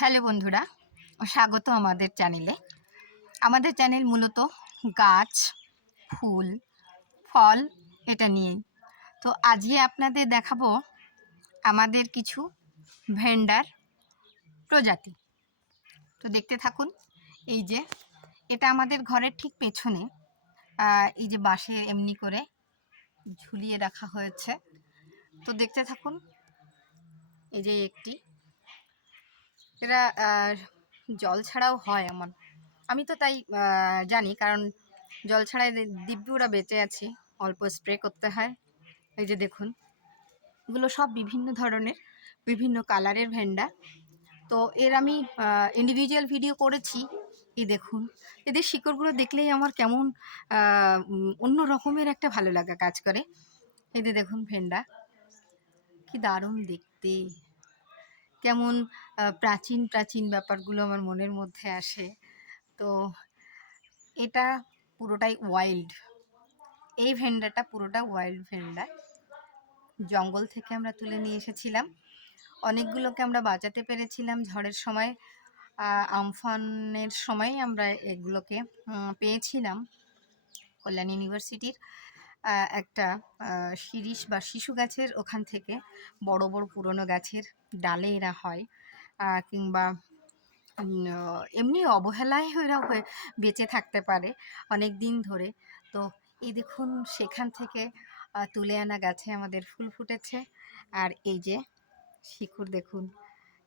Hello বন্ধুরা, স্বাগত আমাদের চ্যানেলে। আমাদের চ্যানেল মূলত গাছ, ফুল, ফল এটা নিয়েই। তো আজকে আপনাদের দেখাবো আমাদের কিছু ভেন্ডার প্রজাতি। তো দেখতে থাকুন। এই যে এটা আমাদের ঘরের ঠিক পেছনে, এই যে বাঁশে এমনি করে ঝুলিয়ে রাখা হয়েছে। তো দেখতে থাকুন। এই যে একটি, এরা জল ছাড়াও হয় আমি তো তাই জানি, কারণ জল ছাড়াই দিব্যি ওরা বেঁচে আছে, অল্প স্প্রে করতে হয়। এই যে দেখুন, এগুলো সব বিভিন্ন ধরনের বিভিন্ন কালারের ভেন্ডা। তো এর আমি ইন্ডিভিজুয়াল ভিডিও করেছি। এই দেখুন, এদের শিকড়গুলো দেখলেই আমার কেমন অন্য রকমের একটা ভালো লাগা কাজ করে। এই যে দেখুন ভেন্ডা, কি দারুণ দেখতে, কেমন প্রাচীন প্রাচীন ব্যাপারগুলো আমার মনের মধ্যে আসে। তো এটা পুরোটাই ওয়াইল্ড, এই ভেন্ডাটা পুরোটা ওয়াইল্ড ভেন্ডা। জঙ্গল থেকে আমরা তুলে নিয়ে এসেছিলাম, অনেকগুলোকে আমরা বাঁচাতে পেরেছিলাম ঝড়ের সময়। আমফানের সময় আমরা এগুলোকে পেয়েছিলাম কল্যাণ ইউনিভার্সিটির একটা শিরীষ বা শিশু গাছের ওখান থেকে। বড় বড় পুরনো গাছের ডালে এরা হয়, কিংবা এমনি অবহেলায় এরা বেঁচে থাকতে পারে অনেক দিন ধরে। তো এই দেখুন, সেখান থেকে তুলে আনা গাছে আমাদের ফুল ফুটেছে। আর এই যে শিকড় দেখুন,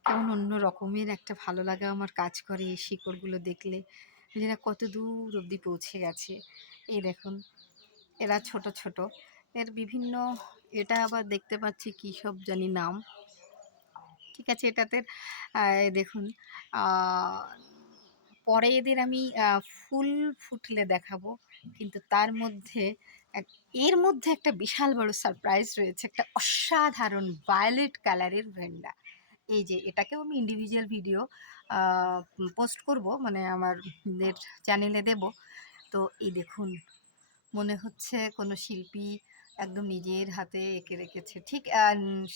কেমন অন্য রকমের একটা ভালো লাগা আমার কাজ করে এই শিকড়গুলো দেখলে, এরা কত দূর অবধি পৌঁছে গেছে। এই দেখুন, এরা ছোট ছোট, এর বিভিন্ন, এটা আবার দেখতে পাচ্ছি কী সব জানি নাম। ঠিক আছে, এটাতে দেখুন, পরে এদের আমি ফুল ফুটলে দেখাবো, কিন্তু তার মধ্যে এর মধ্যে একটা বিশাল বড় সারপ্রাইজ রয়েছে, একটা অসাধারণ ভায়োলেট কালারের ভেন্ডা। এই যে এটাকেও আমি ইন্ডিভিজুয়াল ভিডিও পোস্ট করব, মানে আমাদের চ্যানেলে দেব। তো এই দেখুন, মনে হচ্ছে কোনো শিল্পী একদম নিজের হাতে এঁকে রেখেছে। ঠিক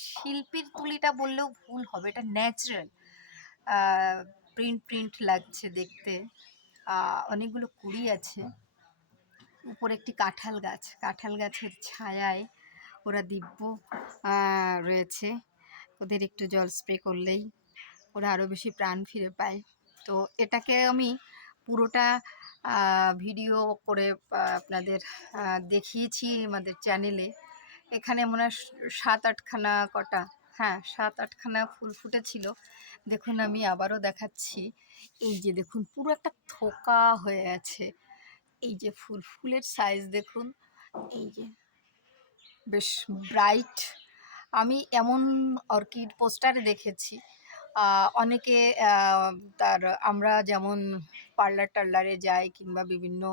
শিল্পীর তুলিটা বললেও ভুল হবে, এটা ন্যাচারাল প্রিন্ট প্রিন্ট লাগছে দেখতে। অনেকগুলো কুড়ি আছে, উপরে একটি কাঁঠাল গাছ, কাঁঠাল গাছের ছায়ায় ওরা দিব্য রয়েছে। ওদের একটু জল স্প্রে করলেই ওরা আরও বেশি প্রাণ ফিরে পায়। তো এটাকে আমি পুরোটা ভিডিও করে আপনাদের দেখিয়েছি আমাদের চ্যানেলে। এখানে মনে হয় 7-8খানা কটা, হ্যাঁ 7-8খানা ফুল ফুটেছিল। দেখুন, আমি আবারও দেখাচ্ছি। এই যে দেখুন, পুরো একটা থোকা হয়ে আছে। এই যে ফুলের সাইজ দেখুন, এই যে বেশ ব্রাইট। আমি এমন অর্কিড পোস্টারে দেখেছি, অনেকে তার, আমরা যেমন পার্লার টার্লারে যাই কিংবা বিভিন্ন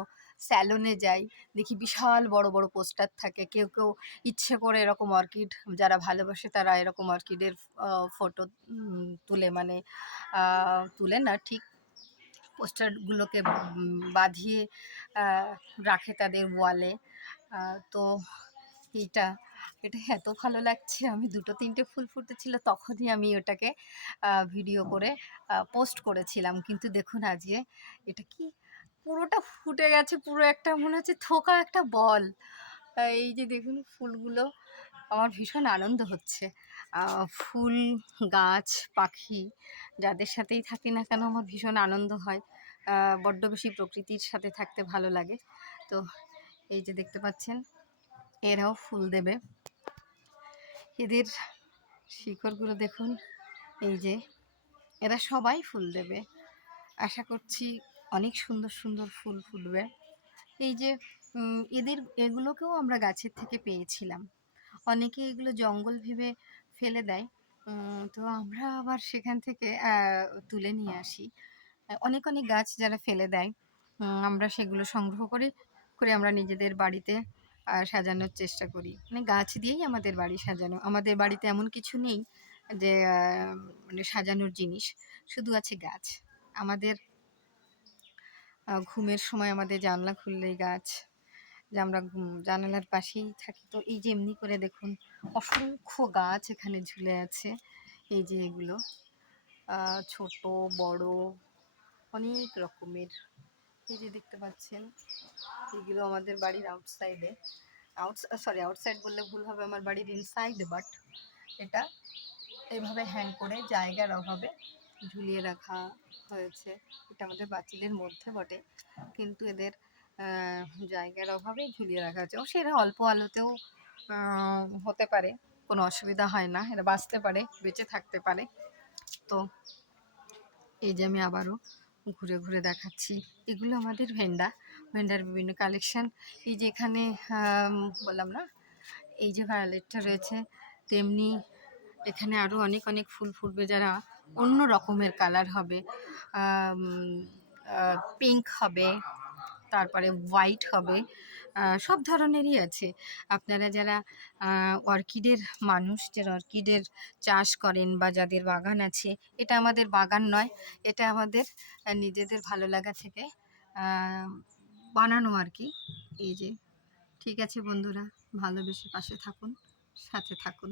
স্যালনে যাই, দেখি বিশাল বড় বড় পোস্টার থাকে। কেউ কেউ ইচ্ছে করে এরকম অর্কিড, যারা ভালোবাসে তারা এরকম অর্কিডের ফটো তুলে, মানে তুলে না ঠিক, পোস্টারগুলোকে বাঁধিয়ে রাখে তাদের ওয়ালে। তো এটা এটা এত ভালো লাগছে। আমি 2-3টে ফুল ফুটেছিল, তখনই আমি ওটাকে ভিডিও করে পোস্ট করেছিলাম। কিন্তু দেখুন আজকে এটা কি পুরোটা ফুটে গেছে, পুরো একটা মনে হচ্ছে থোকা একটা বল। এই যে দেখুন ফুলগুলো, আমার ভীষণ আনন্দ হচ্ছে। ফুল, গাছ, পাখি যাদের সাথেই থাকি না কেন আমার ভীষণ আনন্দ হয়। বড্ড বেশি প্রকৃতির সাথে থাকতে ভালো লাগে। তো এই যে দেখতে পাচ্ছেন, এরাও ফুল দেবে। এদের শিকড়গুলো দেখুন, এই যে এরা সবাই ফুল দেবে। আশা করছি অনেক সুন্দর সুন্দর ফুল ফুটবে। এই যে এগুলোকেও আমরা গাছের থেকে পেয়েছিলাম। অনেকে এগুলো জঙ্গল ভেবে ফেলে দেয়, তো আমরা আবার সেখান থেকে তুলে নিয়ে আসি। অনেক অনেক গাছ যারা ফেলে দেয়, আমরা সেগুলো সংগ্রহ করে করে আমরা নিজেদের বাড়িতে সাজানোর চেষ্টা করি। মানে গাছ দিয়েই আমাদের বাড়ি সাজানো। আমাদের বাড়িতে এমন কিছু নেই যে মানে সাজানোর জিনিস, শুধু আছে গাছ। আমাদের ঘুমের সময় আমাদের জানলা খুললেই গাছ, যে আমরা জানালার পাশেই থাকি। তো এই যে এমনি করে দেখুন, অসংখ্য গাছ এখানে ঝুলে আছে। এই যে এগুলো, ছোট বড় অনেক রকমের। এই যে দেখতে পাচ্ছেন, এগুলো আমাদের বাড়ির আউটসাইডে, আউটসাইড বললে ভুল হবে, আমার বাড়ির ইনসাইডে, বাট এটা এইভাবে হ্যাং করে জায়গার অভাবে ঝুলিয়ে রাখা হয়েছে। এটা আমাদের বাতিলের মধ্যে বটে, কিন্তু এদের জায়গার অভাবে ঝুলিয়ে রাখা হয়েছে। ও সেটা অল্প আলোতেও হতে পারে, কোনো অসুবিধা হয় না, এরা বাঁচতে পারে, বেঁচে থাকতে পারে। তো এই যে আমি আবারও ঘুরে ঘুরে দেখাচ্ছি, এগুলো আমাদের ভেন্ডার বিভিন্ন কালেকশন। এই যে এখানে বললাম না, এই যে ভায়োলেটটা রয়েছে, তেমনি এখানে আরও অনেক অনেক ফুল ফুটবে, যারা অন্য রকমের কালার হবে, পিঙ্ক হবে, তারপরে হোয়াইট হবে, সব ধরনেরই আছে। আপনারা যারা অর্কিডের মানুষ, যারা অর্কিডের চাষ করেন বা যাদের বাগান আছে, এটা আমাদের বাগান নয়, এটা আমাদের নিজেদের ভালো লাগা থেকে বানানো আর কি। এই যে, ঠিক আছে বন্ধুরা, ভালোবেসে পাশে থাকুন, সাথে থাকুন।